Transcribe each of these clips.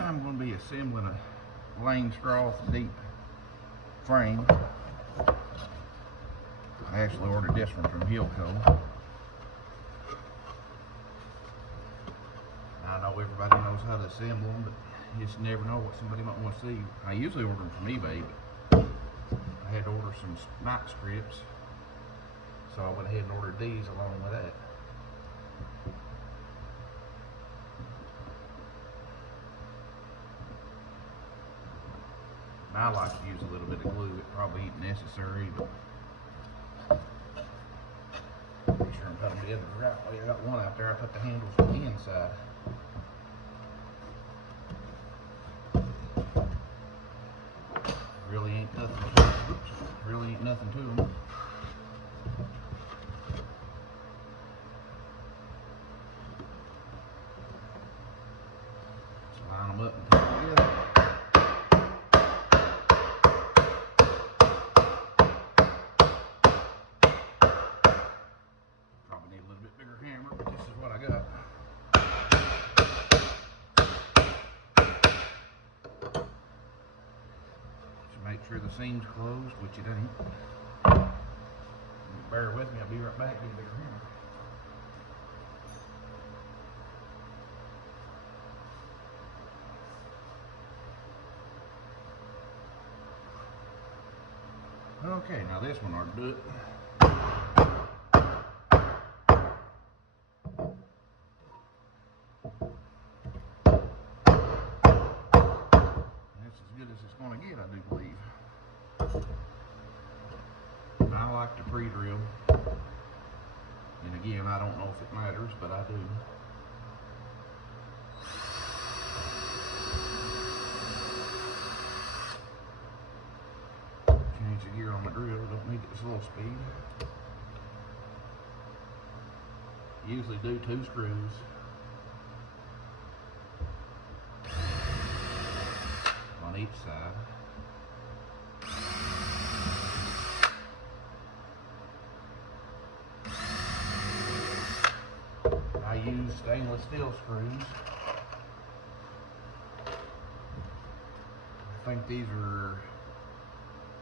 I'm going to be assembling a langstroth deep frame. I actually ordered this one from Hilco. I know everybody knows how to assemble them, but you just never know what somebody might want to see. I usually order them from eBay, but I had to order some night strips, so I went ahead and ordered these along with that. And I like to use a little bit of glue. It probably ain't necessary, but make sure I'm putting them together the right way. I got one out there. I put the handles on the inside. Really ain't nothing. Oops, really ain't nothing to them. Just line them up and put them together. Probably need a little bit bigger hammer, but this is what I got. Make sure the seam's closed, which it ain't. Bear with me, I'll be right back. Get a bigger hammer. Okay, now this one ought to do it. That's as good as it's going to get, I do believe. I like to pre-drill, and again, I don't know if it matters, but I do. Change the gear on the drill, don't need it slow speed. Usually do 2 screws. On each side. I use stainless steel screws. I think these are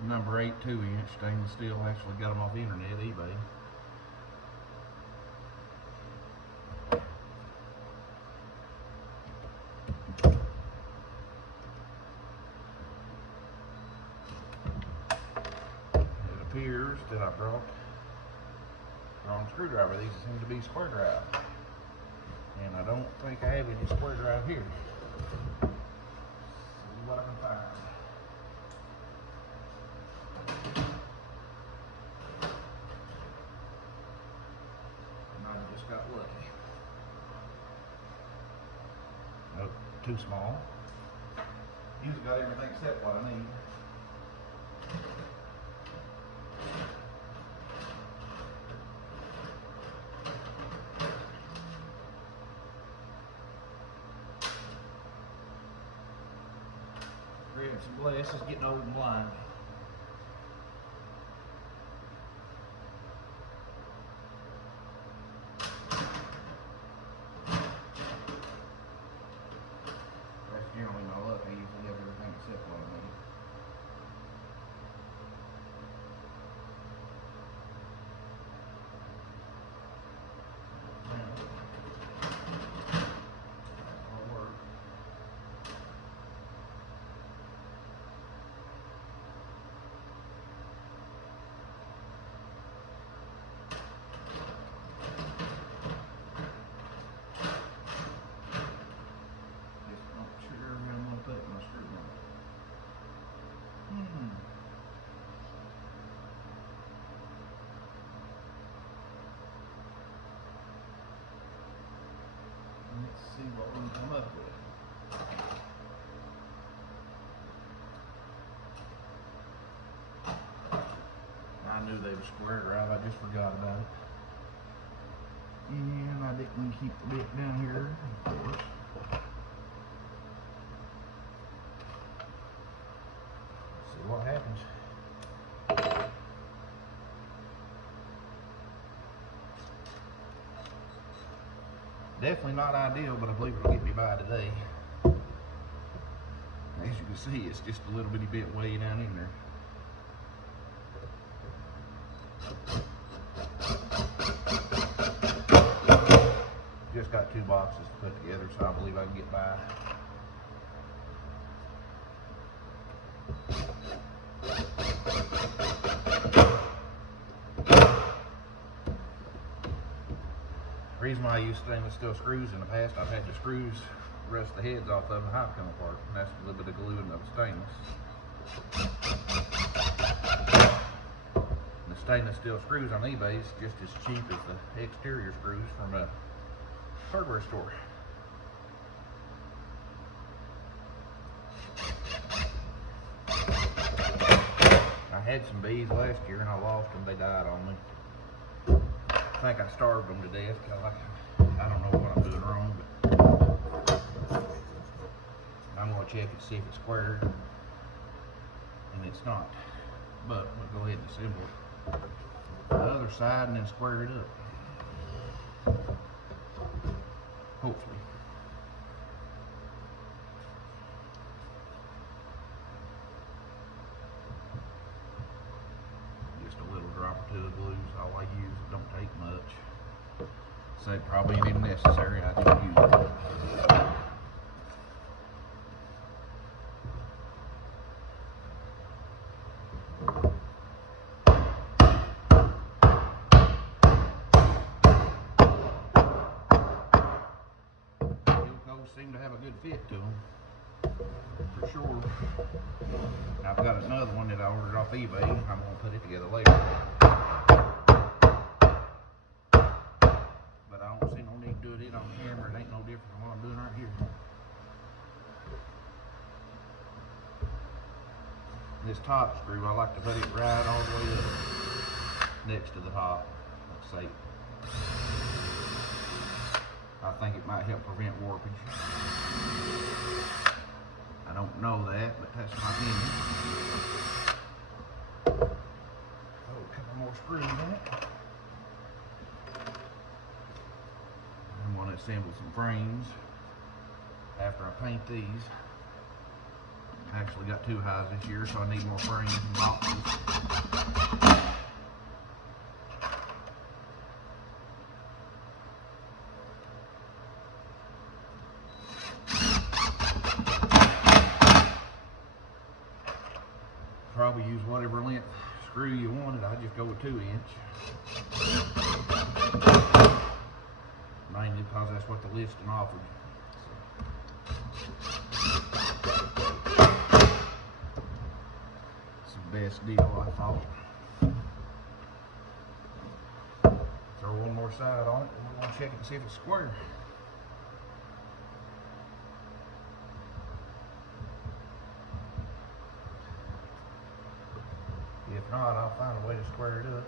number 8 2-inch stainless steel. I actually got them off the internet, eBay. It appears that I brought the wrong screwdriver. These seem to be square drive. And I don't think I have any square drive here. See what I can find. And I just got lucky. Nope, too small. Usually got everything except what I need. Grab some glasses, getting old and blind. That's generally my luck. I usually have everything except what I need. That'll work. Let's see what we can come up with. I knew they were square drive, I just forgot about it. And I didn't keep the bit down here, of course. Let's see what happens. Definitely not ideal, but I believe it'll get me by today. as you can see, it's just a little bitty bit way down in there. Just got 2 boxes to put together, so I believe I can get by. The reason why I use stainless steel screws in the past, I've had the screws rust the heads off of the hive come apart, and that's a little bit of glue and of stainless. The stainless steel screws on eBay is just as cheap as the exterior screws from a hardware store. I had some bees last year and I lost them. They died on me. I think I starved them to death. I don't know what I'm doing wrong, but I'm going to check and see if it's squared, and it's not. But we'll go ahead and assemble it the other side and then square it up. Hopefully. Just a little drop or 2 of glue is all I use. It don't take much. So it probably ain't even necessary. I just use it. Seem to have a good fit to them, for sure. Now, I've got another one that I ordered off eBay. I'm going to put it together later. But I don't see no need to do it on camera. It ain't no different from what I'm doing right here. This top screw, I like to put it right all the way up next to the top. Let's see. I think it might help prevent warpage. I don't know that, but that's my opinion. Oh, a couple more screws in it. I'm going to assemble some frames after I paint these. I actually got 2 hives this year, so I need more frames and boxes. Probably use whatever length screw you wanted. I just go with 2 inch. Mainly because that's what the listing offered. It's the best deal, I thought. Throw one more side on it and we're going to check it and see if it's square. If not, I'll find a way to square it up.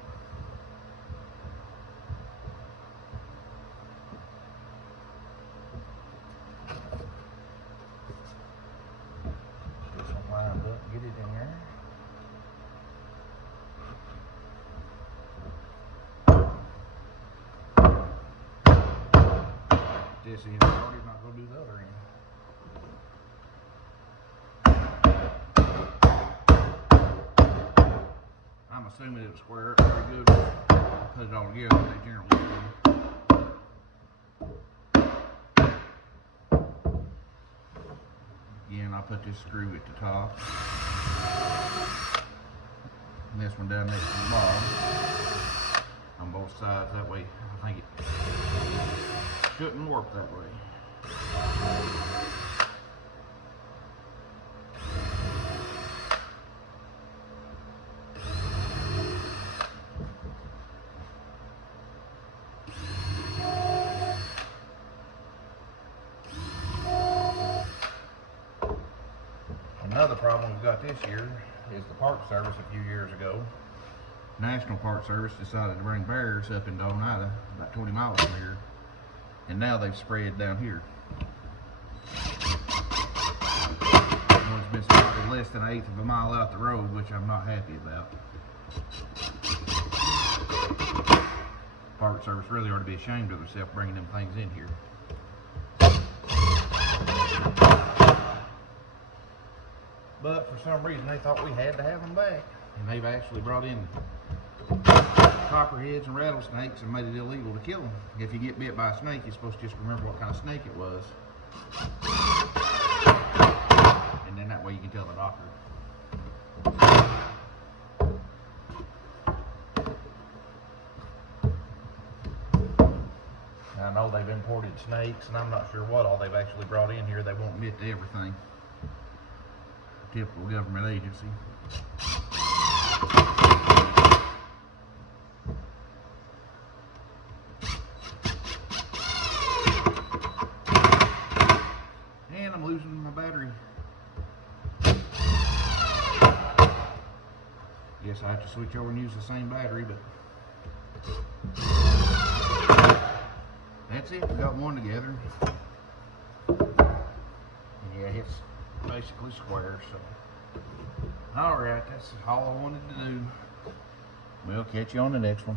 Get some lined up, get it in there. This end started, not going to do the other end. I'm assuming it'll square up pretty good. Put it all together, they generally do. Again, I'll put this screw at the top. And this one down next to the bottom. On both sides, that way I think it shouldn't warp that way. Another problem we've got this year is the Park Service a few years ago. National Park Service decided to bring bears up into Oneida, about 20 miles from here, and now they've spread down here. One's been spotted less than 1/8 of a mile out the road, which I'm not happy about. Park Service really ought to be ashamed of themselves bringing them things in here. But for some reason they thought we had to have them back. And they've actually brought in copperheads and rattlesnakes and made it illegal to kill them. If you get bit by a snake, you're supposed to just remember what kind of snake it was. And then that way you can tell the doctor. Now, I know they've imported snakes, and I'm not sure what all they've actually brought in here. They won't admit to everything. Typical government agency. And I'm losing my battery. Guess I have to switch over and use the same battery, but that's it. We got one together. Yeah, it's basically square, so. Alright, that's all I wanted to do. We'll catch you on the next one.